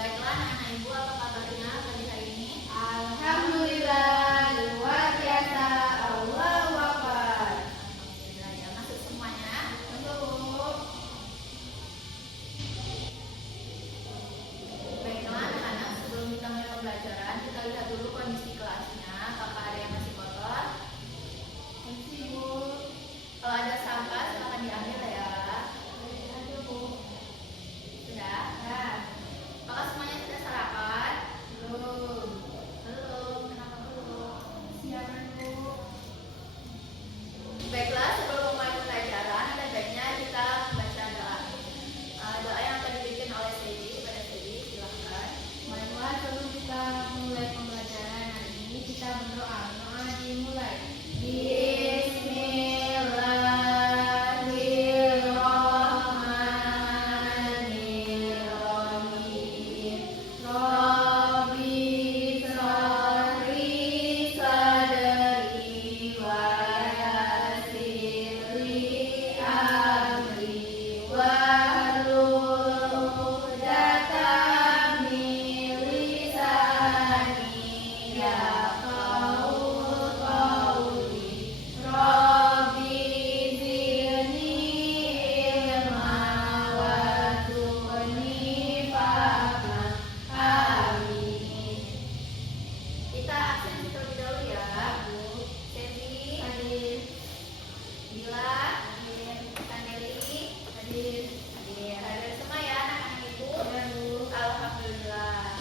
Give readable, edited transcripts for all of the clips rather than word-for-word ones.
Baiklah anak-anak ibu, apa kabarnya pagi hari ini? Alhamdulillah, luar biasa. Allahu Akbar. Alhamdulillah ya, masuk semuanya. Masuk. Baiklah anak-anak, sebelum kita mulai pembelajaran, kita lihat dulu kondisi kelasnya. Apakah ada yang masih kotor? Masih, Bu. Kalau ada sampah, silakan diambil ya. Ada, Bu. Sudah? Ya. Apakah semuanya sudah sarapan? Belum. Belum. Kenapa belum? Siapkan, Bu. Baiklah, sebelum memulai pembelajaran, ada baiknya kita membaca doa. Doa yang akan dibikin oleh Sedi. Pada Sedi, silahkan. Baiklah, sebelum kita mulai pembelajaran hari ini, kita berdoa. Doa dimulai. Bismillahirrahmanirrahim. Rabbi shrahli sadri wa yassir li amri wahlul 'uqdatam min lisani yafqahu qawli. Rabbi zidni ilma warzuqni fahma. Amin. Kita absen terlebih dahulu ya. Bu. Sedi, Hadir. Bila, Hadir. Saneli, Hadir. hadir semua ya anak-anak ibu. Ya, Bu. Alhamdulillah.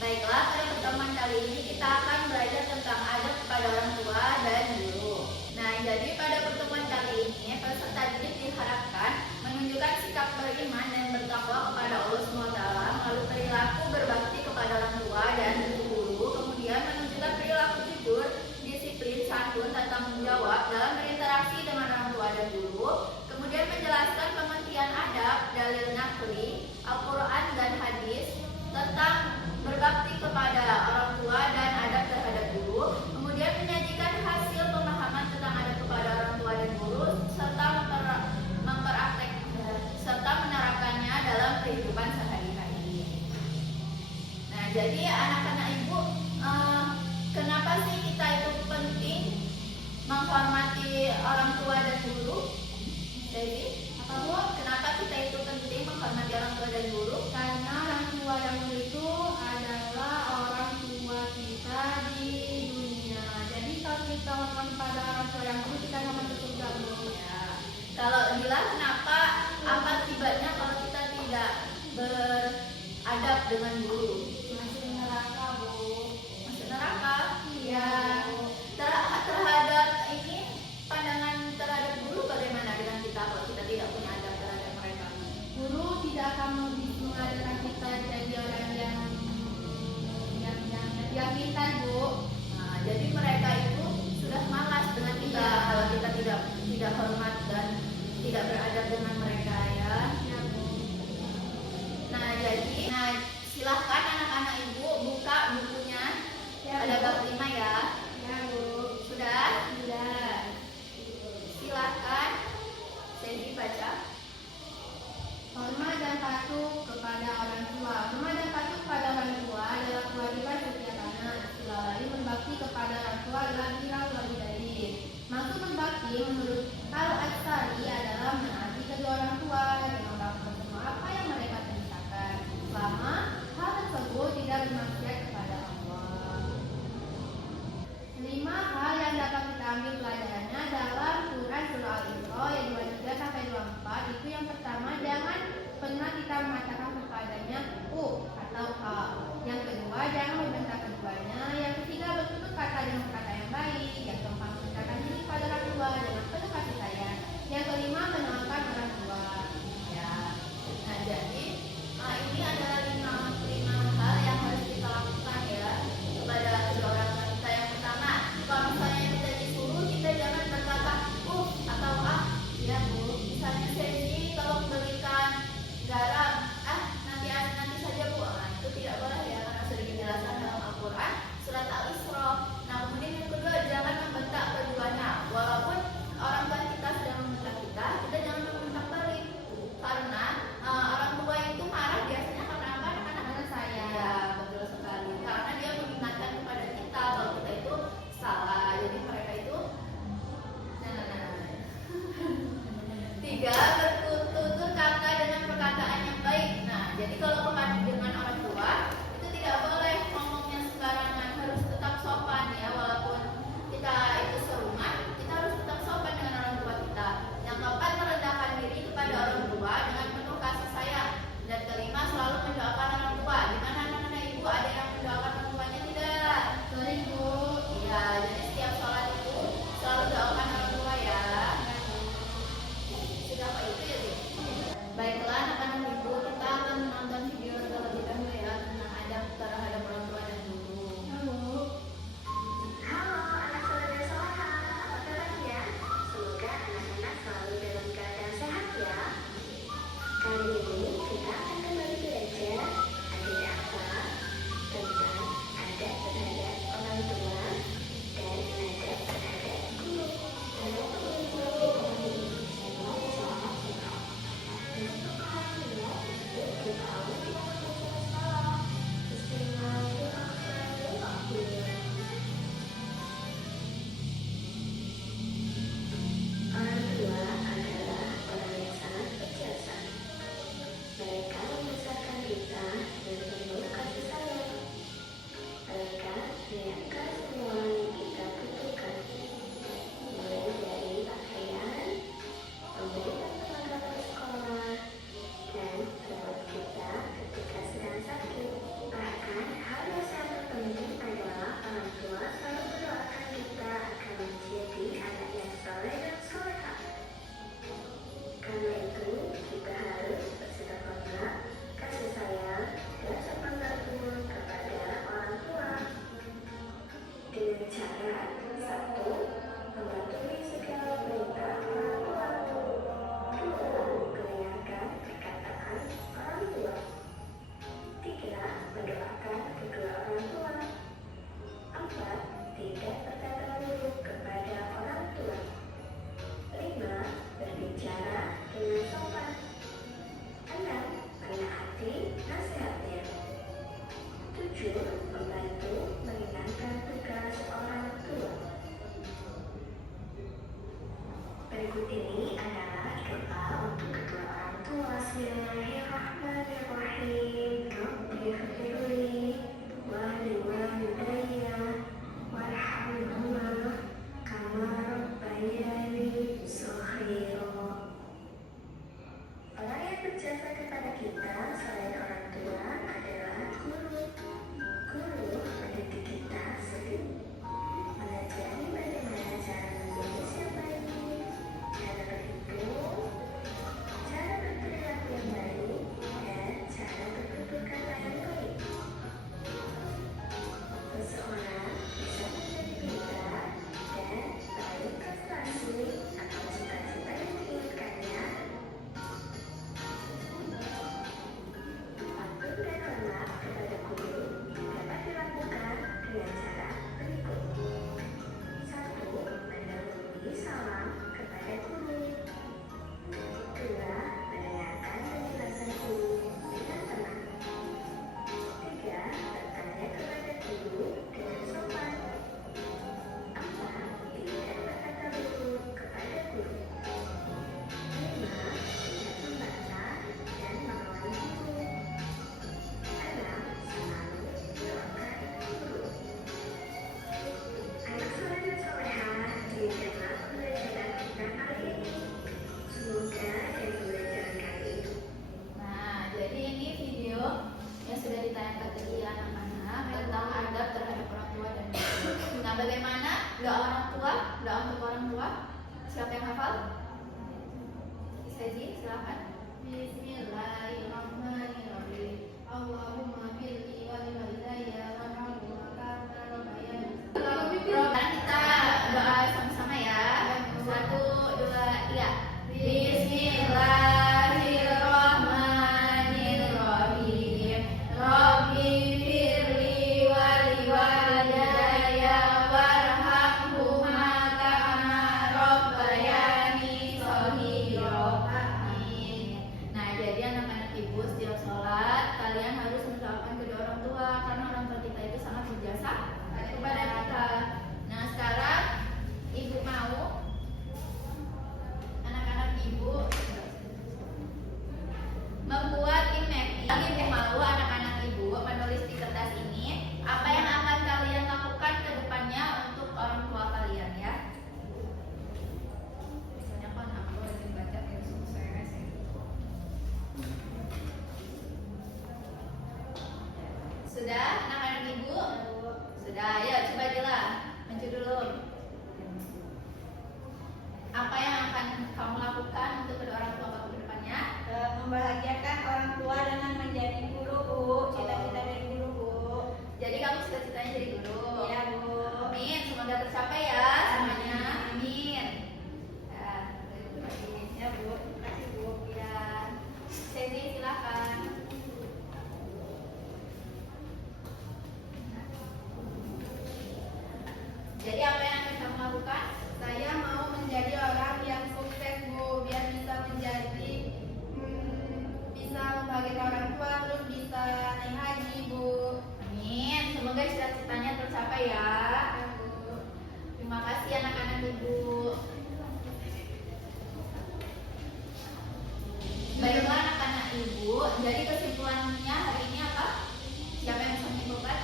Baiklah, pada pertemuan kali ini kita akan belajar tentang adab kepada orang tua dan guru. Nah, jadi pada pertemuan kali ini peserta didik diharapkan menunjukkan sikap beriman dan bertakwa kepada Allah SWT melalui perilaku berbakti kepada orang tua dan guru, kemudian menunjukkan perilaku jujur, disiplin, santun, dan tanggung jawab dalam berinteraksi dengan orang tua dan guru, kemudian menjelaskan pengertian adab, dalil nakli, Al-Quran dan hadis tentang berbakti kepada orang tua dan adab terhadap guru, kemudian menyajikan hasil pemahaman tentang adab kepada orang tua dan guru serta menerapkannya dalam kehidupan sehari-hari. Nah, jadi anak-anak ibu, kenapa sih kita itu penting menghormati orang tua dan guru? Jadi, Apa, Bu? kenapa kita itu penting menghormati orang tua dan guru? Karena orang tua yang guru itu adalah orang tua kita di dunia. Jadi kalau kita hormat pada orang tua yang guru, kita akan masuk surga, Bu. Ya. Kalau bilang kenapa apa akibatnya kalau kita tidak beradab dengan guru? Masuk neraka, Bu. Masuk neraka? Iya. Terhadap ini pandangan terhadap guru bagaimana dengan kita kalau kita tidak punya adab terhadap mereka? Guru tidak akan mengadakan kita jadi orang yang pintar, Bu. Nah, jadi mereka itu sudah malas dengan kita Iya. kalau kita tidak hormat dan tidak beradab dengan mereka ya. Ya, Bu. Nah, silahkan anak-anak ibu buka bukunya. Ya, Ada Bu. bab 5 ya. Ya, Bu. Sudah? Sudah. Silahkan. Sedi baca. Hormat dan patuh kepada orang tua. Hormat dan patuh kepada orang tua adalah kewajiban setiap anak. Selalu berbakti kepada orang tua adalah bilang walidain. Maksud berbakti menurut Al-Atsari adalah menaati kedua orang tua dengan melakukan semua apa yang mereka perintahkan, selama hal tersebut tidak bermaksiat kepada Allah. 5 hal yang dapat kita ambil pelajarannya dalam Quran surah Al-Isra ayat 23 sampai 24. Itu yang pertama, jangan pernah kita mengatakan kepadanya atau ha. Yang kedua, jangan membentak keduanya. Yang ketiga, bertutur kata dengan kata yang baik. Yang keempat, mengatakan diri pada orang tua dengan penuh kasih 3. Mendoakan kedua orang tua. 4. Tidak berkata buruk kepada orang tua. 5. Berbicara dengan sopan. 6. Menaati nasihatnya. 7. Membantu meringankan tugas orang tua. Berikut ini adalah doa untuk kedua orang tua. Bismillahirrahmanirrahim. Rabbighfirli wa liwalidayya warhamhuma kama rabbayani shaghira. Orang yang berjasa kepada kita selain orang tua adalah guru. Guru mendidik kita sebelum mengajari bagaimana cara menjadi yang baik, cara berhidup, cara berperilaku yang baik, dan cara bertutur kata yang baik. Seseorang bisa menjadi pintar dan baik prestasi atau cita-cita yang diinginkannya. Patuh dan hormat kepada guru dapat dilakukan dengan cara berikut. 1. Mendahului salam kepada guru. 2. Mendengarkan penjelasan guru dengan tenang. 3. Bertanya kepada guru dengan sopan. 4. Tidak berkata buruk kepada guru. 5. Tidak membantah dan melawan guru. 6. Selalu doakan guru. Anak soleh dan solehah, demikianlah pembelajaran kita kali ini. Semoga dari pembelajaran kali ini Nah, jadi ini video yang sudah ditayangkan tadi anak-anak tentang adab terhadap orang tua dan guru. Nah, bagaimana doa orang tua, doa untuk orang tua? Siapa yang hafal? Saji, silakan. Bismillahirrahmanirrahim. Allahumma firli wa liwalidayya warhamhuma kama rabbayani. Sekarang kita doa sama-sama ya. 1, 2, 3. Bismillahirrahmanirrahim. Rabbi firli wa liwalidayya warhamhuma kama rabbayani shaghira. Amin. Nah, jadi anak-anak ibu setiap sholat kalian harus mendoakan kedua orang tua karena orang tua kita itu sangat berjasa kepada kita. Nah, sekarang ibu mau anak-anak ibu membuat image. Ibu mau anak-anak ibu menulis di kertas ini apa yang akan kalian lakukan ke depannya untuk orang tua kalian ya. Misalnya kan aku lagi baca yang sukses. Sudah anak-anak ibu? Sudah, ya coba jelas. Maju dulu. Apa yang akan kamu lakukan untuk kedua orang tua kamu ke depannya? Membahagiakan orang tua dengan menjadi guru, Bu. Cita-cita dari guru, Bu. Jadi kamu cita-citanya jadi guru. Iya, Bu. Amin, semoga tercapai ya semuanya. Amin. Ya, terima kasih. Ya, Bu. Terima kasih, Bu. Ya, Sesi silakan. Jadi apa yang akan kamu lakukan? Saya mau menjadi orang yang sukses, Bu, biar bisa menjadi bisa membahagiakan orang tua, terus bisa naik haji, Bu. Amin, semoga cita-citanya tercapai ya. Ya, Bu. Terima kasih anak-anak ibu. Baiklah anak-anak ibu, jadi kesimpulannya hari ini apa? Siapa yang bisa menyimpulkan?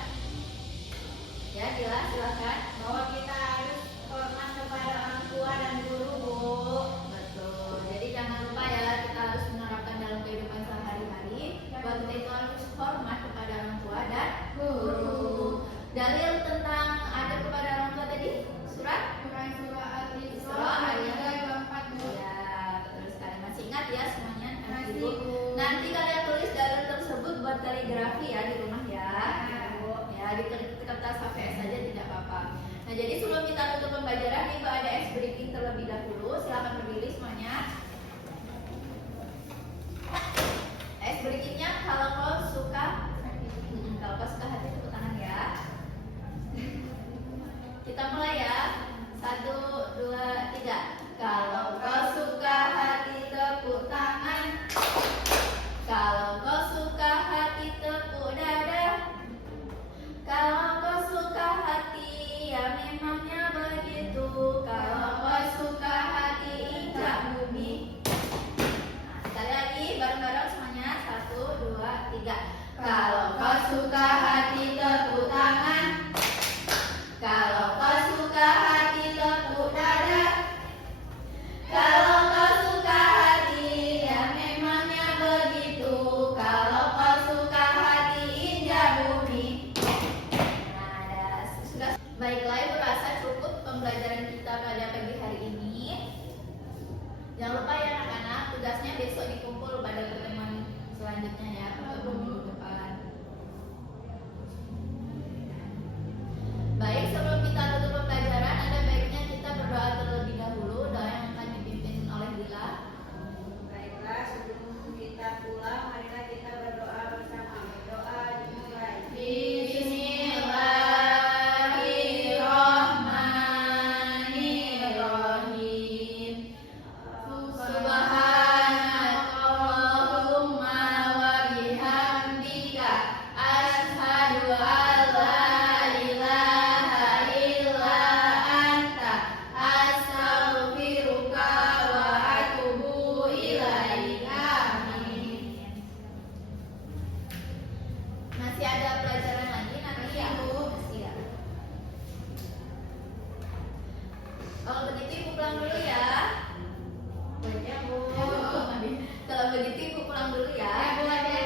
Ya, jelas, silakan. Bahwa kita harus hormat kepada orang tua dan guru, Bu. Betul. Jadi jangan lupa ya, kita harus menerapkan dalam kehidupan sehari-hari bahwa kita itu harus hormat kepada orang tua dan guru. Dalil tentang adab kepada orang tua tadi surat Surah Al-Isra Surah ayat 24, Bu. ya, betul sekali. Masih ingat ya semuanya anak Masih, ibu. Bu. Nanti kalian tulis dalil tersebut buat kaligrafi ya di rumah ya. Bu. Ya, di kertas HVS saja tidak apa-apa. Nah, jadi sebelum kita tutup pembelajaran, Ibu ada ice breaking terlebih dahulu. Silakan berdiri semuanya. Ice breakingnya kalau kau suka sakit. Kalau kau suka hati tepuk tangan. Kalau kau suka hati tepuk dada. Kalau kau suka hati ya memangnya begitu. Kalau kau suka hati injak bumi. Nah, sudah. Baiklah, ibu rasa cukup pembelajaran kita pada pagi hari ini. Jangan lupa ya anak-anak, tugasnya besok dikumpul pada pertemuan selanjutnya ya, pertemuan minggu depan. Baik, sebelum kita tutup pembelajaran, ada baiknya kita berdoa terlebih dahulu. Doa yang akan dipimpin oleh Dila. Baiklah, sebelum kita pulang, marilah kita berdoa bersama. Berdoa dimulai. Bismillahirrahmanirrahim. Subhanakallahumma wa bihamdika asyhadu an la ilaha illa anta astaghfiruka wa atubu ilaika. Amin. Masih ada pelajaran lagi nanti ya, Bu? Masih ya. Kalau begitu ibu pulang dulu ya. Baik ya, Bu. Kalau begitu ibu pulang dulu ya. Ya, Bu, hati-hati.